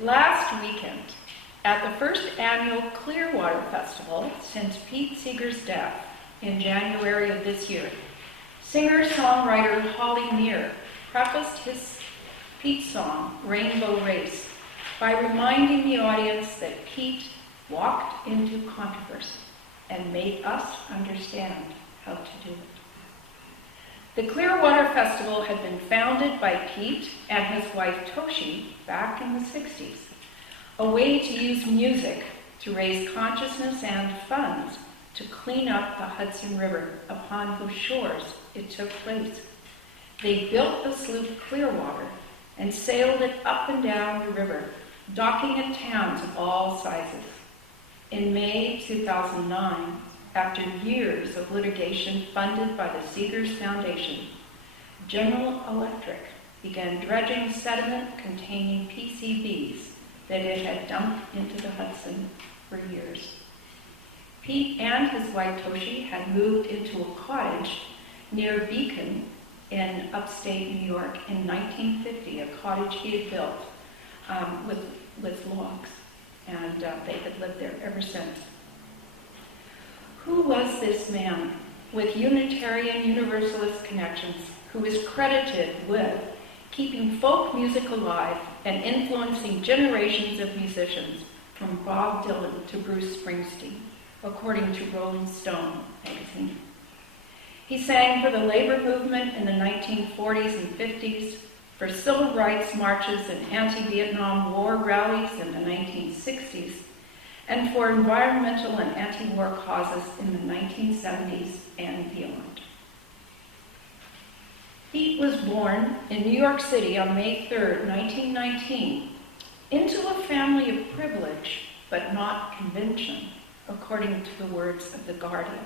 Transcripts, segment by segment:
Last weekend, at the first annual Clearwater Festival since Pete Seeger's death in January of this year, singer-songwriter Holly Near prefaced his Pete song, Rainbow Race, by reminding the audience that Pete walked into controversy and made us understand how to do it. The Clearwater Festival had been founded by Pete and his wife Toshi back in the 60s, a way to use music to raise consciousness and funds to clean up the Hudson River upon whose shores it took place. They built the sloop Clearwater and sailed it up and down the river, docking at towns of all sizes. In May 2009, after years of litigation funded by the Seegers Foundation, General Electric began dredging sediment containing PCBs that it had dumped into the Hudson for years. Pete and his wife Toshi had moved into a cottage near Beacon in upstate New York in 1950, a cottage he had built with logs, and they had lived there ever since. Who was this man with Unitarian Universalist connections who is credited with keeping folk music alive and influencing generations of musicians from Bob Dylan to Bruce Springsteen, according to Rolling Stone magazine? He sang for the labor movement in the 1940s and 50s, for civil rights marches and anti-Vietnam War rallies in the 1960s, and for environmental and anti-war causes in the 1970s and beyond. Pete was born in New York City on May 3rd, 1919, into a family of privilege, but not convention, according to the words of The Guardian.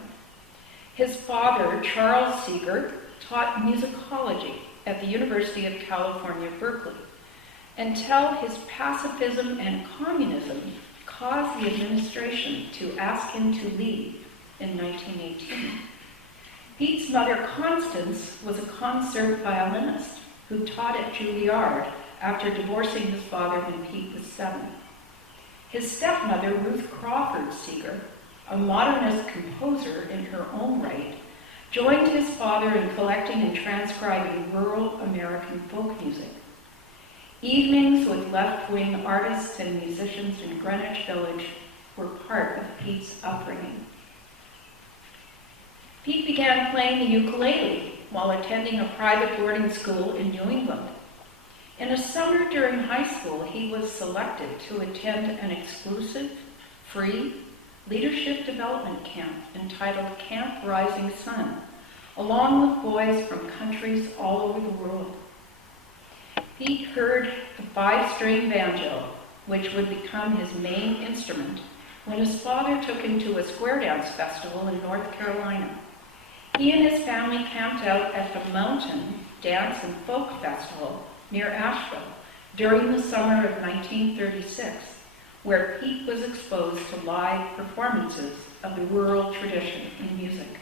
His father, Charles Seeger, taught musicology at the University of California, Berkeley, until his pacifism and communism caused the administration to ask him to leave in 1918. Pete's mother, Constance, was a concert violinist who taught at Juilliard after divorcing his father when Pete was 7. His stepmother, Ruth Crawford Seeger, a modernist composer in her own right, joined his father in collecting and transcribing rural American folk music. Evenings with left-wing artists and musicians in Greenwich Village were part of Pete's upbringing. Pete began playing the ukulele while attending a private boarding school in New England. In a summer during high school, he was selected to attend an exclusive, free leadership development camp entitled Camp Rising Sun, along with boys from countries all over the world. Pete heard the 5-string banjo, which would become his main instrument, when his father took him to a square dance festival in North Carolina. He and his family camped out at the Mountain Dance and Folk Festival near Asheville during the summer of 1936, where Pete was exposed to live performances of the rural tradition in music.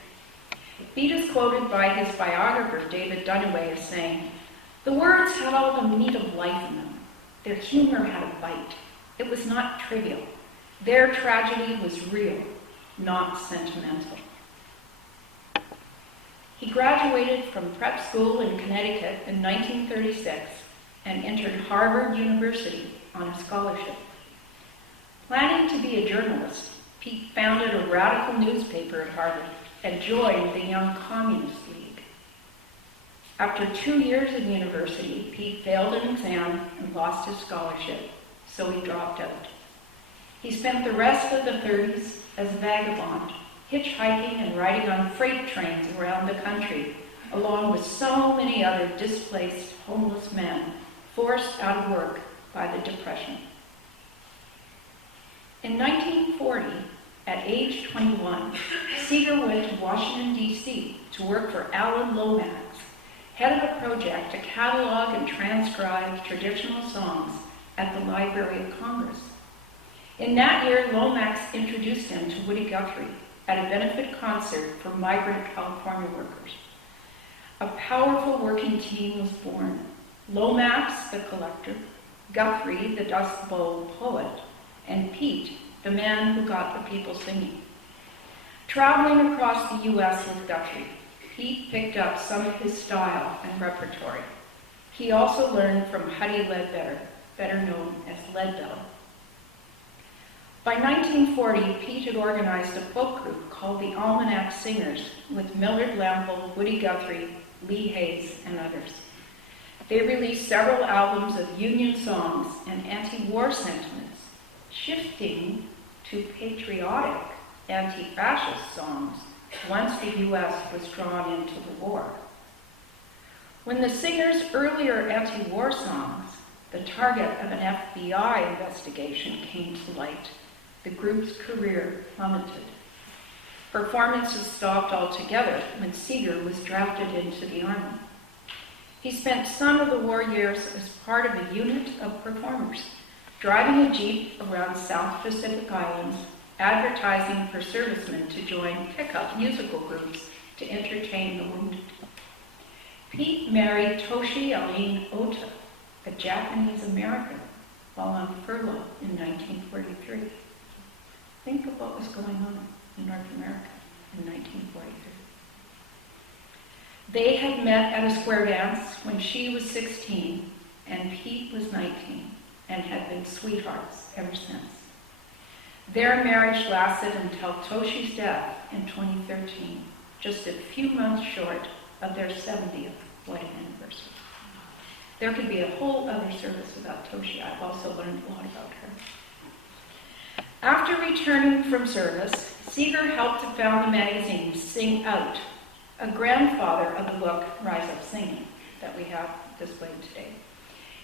Pete is quoted by his biographer, David Dunaway, as saying, "The words had all the meat of life in them. Their humor had a bite. It was not trivial. Their tragedy was real, not sentimental." He graduated from prep school in Connecticut in 1936 and entered Harvard University on a scholarship. Planning to be a journalist, Pete founded a radical newspaper at Harvard and joined the Young Communist League. After 2 years in university, Pete failed an exam and lost his scholarship, so he dropped out. He spent the rest of the 30s as a vagabond, hitchhiking and riding on freight trains around the country, along with so many other displaced homeless men forced out of work by the Depression. In 1940, at age 21, Seeger went to Washington, D.C. to work for Alan Lomax, head of a project to catalog and transcribe traditional songs at the Library of Congress. In that year, Lomax introduced him to Woody Guthrie at a benefit concert for migrant California workers. A powerful working team was born. Lomax, the collector, Guthrie, the Dust Bowl poet, and Pete, the man who got the people singing. Traveling across the U.S. with Guthrie, Pete picked up some of his style and repertoire. He also learned from Huddie Ledbetter, better known as Leadbelly. By 1940, Pete had organized a folk group called the Almanac Singers with Millard Lample, Woody Guthrie, Lee Hayes, and others. They released several albums of Union songs and anti-war sentiments, shifting to patriotic anti-fascist songs once the U.S. was drawn into the war. When the singers' earlier anti-war songs, the target of an FBI investigation, came to light, the group's career plummeted. Performances stopped altogether when Seeger was drafted into the Army. He spent some of the war years as part of a unit of performers, driving a jeep around South Pacific Islands, advertising for servicemen to join pickup musical groups to entertain the wounded. Pete married Toshi Aline Ota, a Japanese American, while on furlough in 1943. Think of what was going on in North America in 1943. They had met at a square dance when she was 16 and Pete was 19, and had been sweethearts ever since. Their marriage lasted until Toshi's death in 2013, just a few months short of their 70th wedding anniversary. There could be a whole other service about Toshi. I've also learned a lot about her. After returning from service, Seeger helped to found the magazine Sing Out, a grandfather of the book Rise Up Singing that we have displayed today.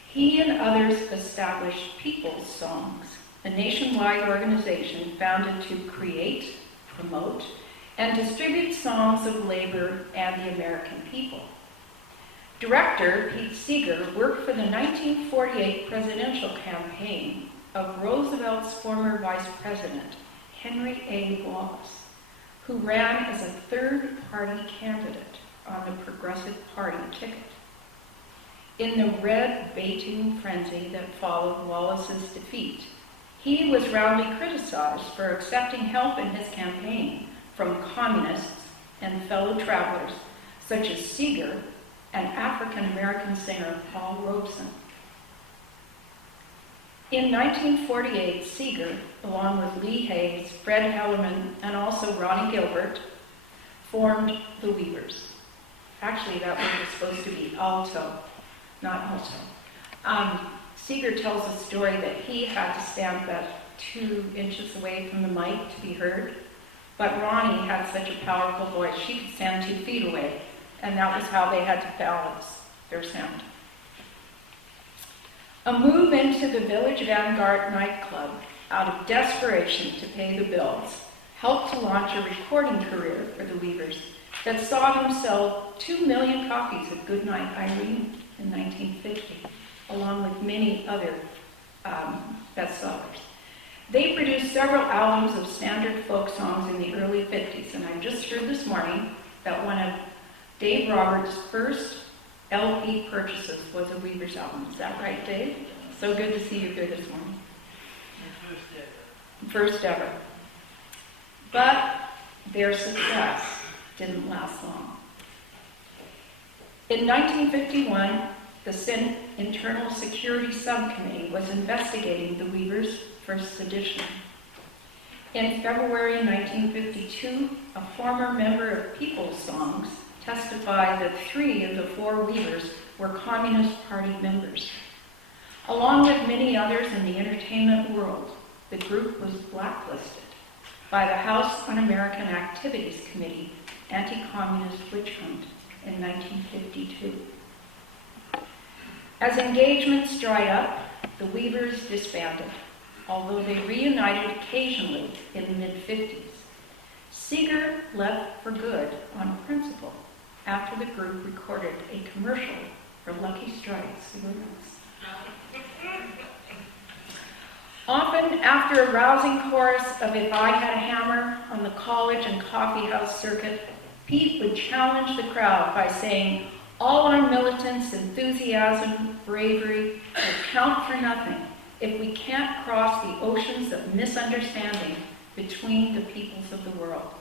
He and others established People's Songs, a nationwide organization founded to create, promote, and distribute songs of labor and the American people. Director Pete Seeger worked for the 1948 presidential campaign of Roosevelt's former vice president, Henry A. Wallace, who ran as a third-party candidate on the Progressive Party ticket. In the red baiting frenzy that followed Wallace's defeat, he was roundly criticized for accepting help in his campaign from communists and fellow travelers such as Seeger and African-American singer Paul Robeson. In 1948, Seeger, along with Lee Hayes, Fred Hellerman, and also Ronnie Gilbert, formed the Weavers. Actually, that word was supposed to be alto, not alto. Seeger tells a story that he had to stand about 2 inches away from the mic to be heard, but Ronnie had such a powerful voice, she could stand 2 feet away, and that was how they had to balance their sound. A move into the Village Vanguard nightclub out of desperation to pay the bills helped to launch a recording career for the Weavers that saw them sell 2 million copies of Goodnight Irene in 1950, along with many other bestsellers. They produced several albums of standard folk songs in the early 50s, and I just heard this morning that one of Dave Roberts' first LP purchases was a Weavers album. Is that right, Dave? So good to see you here this morning. First ever. But their success didn't last long. In 1951, the Internal Security Subcommittee was investigating the Weavers for sedition. In February 1952, a former member of People's Songs testified that 3 of the 4 Weavers were Communist Party members. Along with many others in the entertainment world, the group was blacklisted by the House Un-American Activities Committee Anti-Communist Witch Hunt in 1952. As engagements dried up, the Weavers disbanded, although they reunited occasionally in the mid-50s. Seeger left for good on principle after the group recorded a commercial for Lucky Strike cigarettes. Often after a rousing chorus of If I Had a Hammer on the college and coffee house circuit, Pete would challenge the crowd by saying, All our militants, enthusiasm, bravery will count for nothing if we can't cross the oceans of misunderstanding between the peoples of the world.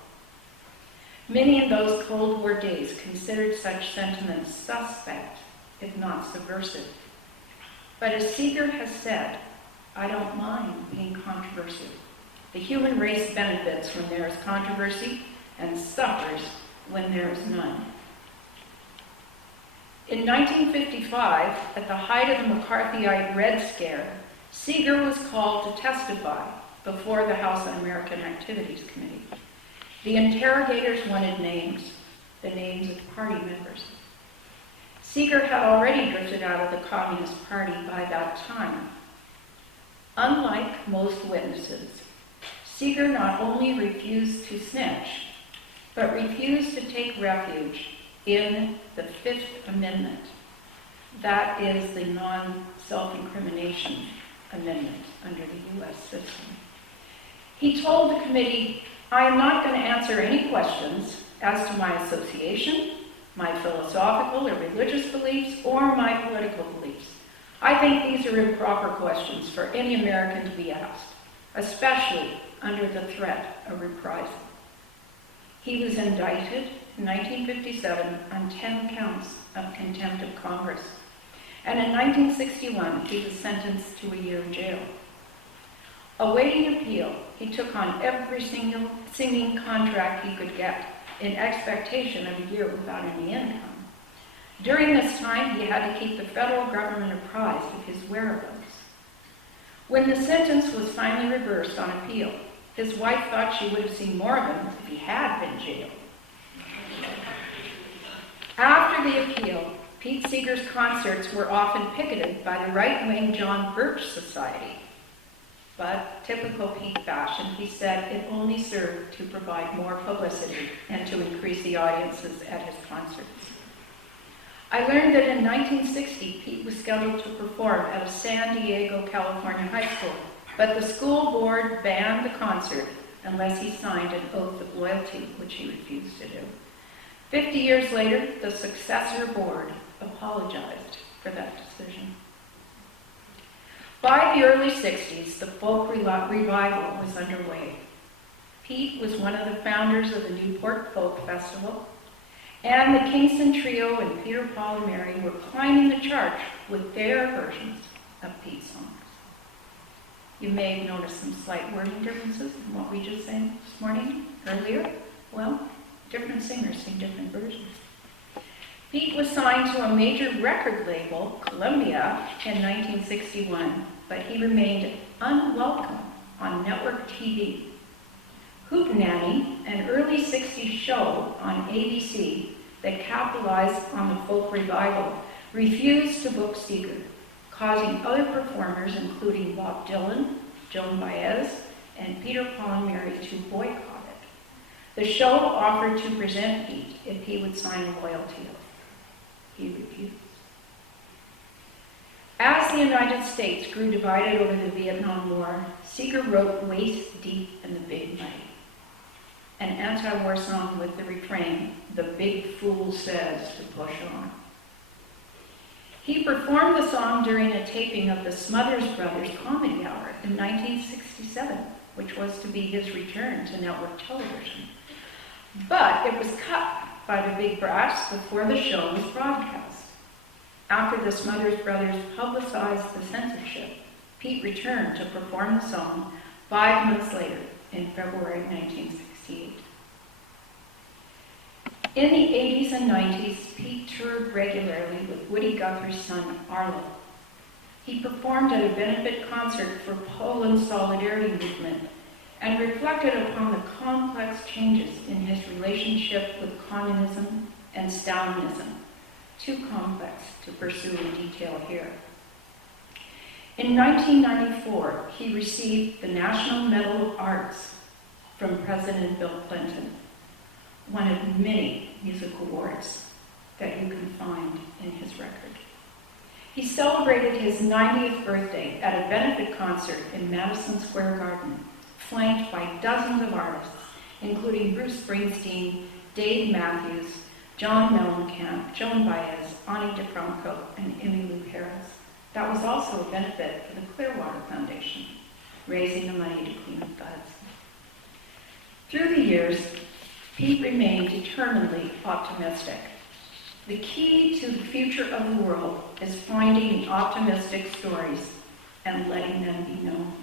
Many in those Cold War days considered such sentiments suspect, if not subversive. But as Seeger has said, I don't mind being controversial. The human race benefits when there is controversy and suffers when there is none. In 1955, at the height of the McCarthyite Red Scare, Seeger was called to testify before the House Un-American Activities Committee. The interrogators wanted names, the names of party members. Seeger had already drifted out of the Communist Party by that time. Unlike most witnesses, Seeger not only refused to snitch, but refused to take refuge in the Fifth Amendment. That is the non-self-incrimination amendment under the U.S. system. He told the committee, I am not going to answer any questions as to my association, my philosophical or religious beliefs, or my political beliefs. I think these are improper questions for any American to be asked, especially under the threat of reprisal. He was indicted in 1957 on 10 counts of contempt of Congress, and in 1961 he was sentenced to a year in jail. Awaiting appeal, he took on every single singing contract he could get in expectation of a year without any income. During this time, he had to keep the federal government apprised of his whereabouts. When the sentence was finally reversed on appeal, his wife thought she would have seen more of him if he had been jailed. After the appeal, Pete Seeger's concerts were often picketed by the right-wing John Birch Society. But, typical Pete fashion, he said it only served to provide more publicity and to increase the audiences at his concerts. I learned that in 1960, Pete was scheduled to perform at a San Diego, California high school, but the school board banned the concert unless he signed an oath of loyalty, which he refused to do. 50 years later, the successor board apologized for that decision. By the early 60s, the folk revival was underway. Pete was one of the founders of the Newport Folk Festival, and the Kingston Trio and Peter, Paul, and Mary were climbing the chart with their versions of Pete songs. You may have noticed some slight wording differences in what we just sang this morning, earlier. Well, different singers sing different versions. Pete was signed to a major record label, Columbia, in 1961, but he remained unwelcome on network TV. Hootenanny, an early 60s show on ABC that capitalized on the folk revival, refused to book Seeger, causing other performers, including Bob Dylan, Joan Baez, and Peter, Paul, and Mary, to boycott it. The show offered to present Pete if he would sign a loyalty oath. He refused. As the United States grew divided over the Vietnam War, Seeger wrote Waist Deep in the Big Muddy, an anti-war song with the refrain, "The big fool says to push on." He performed the song during a taping of the Smothers Brothers Comedy Hour in 1967, which was to be his return to network television. But it was cut by the big brass before the show was broadcast. After the Smothers Brothers publicized the censorship, Pete returned to perform the song 5 months later in February 1968. In the 80s and 90s, Pete toured regularly with Woody Guthrie's son, Arlo. He performed at a benefit concert for Poland's Solidarity Movement and reflected upon the complex changes in his relationship with communism and Stalinism, too complex to pursue in detail here. In 1994, he received the National Medal of Arts from President Bill Clinton, one of many music awards that you can find in his record. He celebrated his 90th birthday at a benefit concert in Madison Square Garden, flanked by dozens of artists, including Bruce Springsteen, Dave Matthews, John Mellencamp, Joan Baez, Ani DeFranco, and Emmylou Harris. That was also a benefit for the Clearwater Foundation, raising the money to clean up the Hudson. Through the years, Pete remained determinedly optimistic. The key to the future of the world is finding the optimistic stories and letting them be known.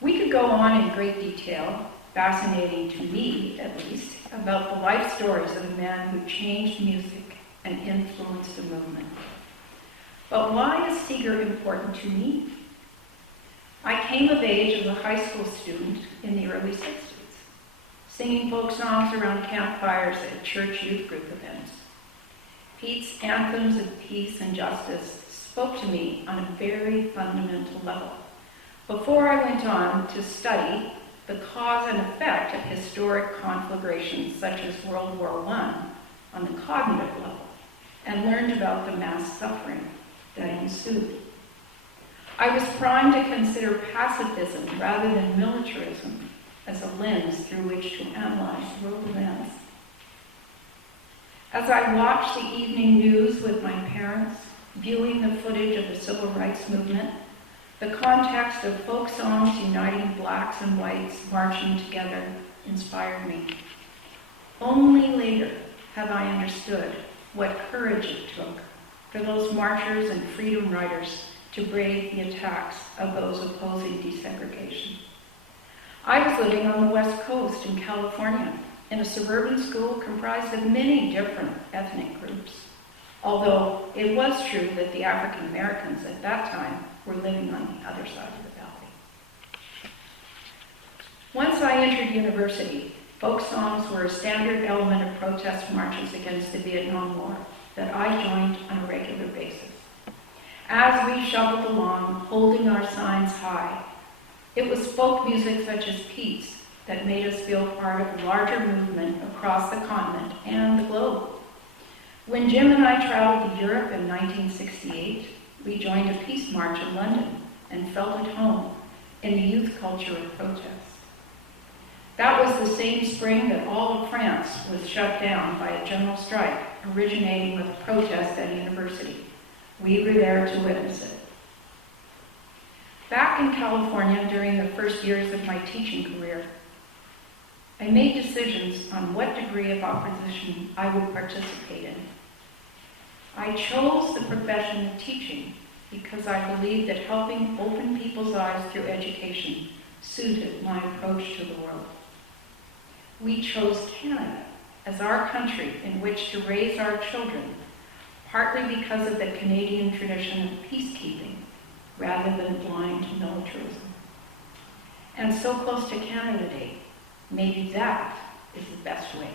We could go on in great detail, fascinating to me at least, about the life stories of a man who changed music and influenced the movement. But why is Seeger important to me? I came of age as a high school student in the early 60s, singing folk songs around campfires at church youth group events. Pete's anthems of peace and justice spoke to me on a very fundamental level. Before I went on to study the cause and effect of historic conflagrations such as World War I on the cognitive level, and learned about the mass suffering that ensued. I was primed to consider pacifism rather than militarism as a lens through which to analyze world events. As I watched the evening news with my parents, viewing the footage of the civil rights movement, the context of folk songs uniting blacks and whites marching together inspired me. Only later have I understood what courage it took for those marchers and freedom riders to brave the attacks of those opposing desegregation. I was living on the West Coast in California in a suburban school comprised of many different ethnic groups, although it was true that the African Americans at that time were living on the other side of the valley. Once I entered university, folk songs were a standard element of protest marches against the Vietnam War that I joined on a regular basis. As we shuffled along, holding our signs high, it was folk music such as Pete's that made us feel part of a larger movement across the continent and the globe. When Jim and I traveled to Europe in 1968, we joined a peace march in London and felt at home in the youth culture of protest. That was the same spring that all of France was shut down by a general strike originating with a protest at a university. We were there to witness it. Back in California during the first years of my teaching career, I made decisions on what degree of opposition I would participate in. I chose the profession of teaching because I believed that helping open people's eyes through education suited my approach to the world. We chose Canada as our country in which to raise our children, partly because of the Canadian tradition of peacekeeping rather than blind militarism. And so close to Canada Day, maybe that is the best way.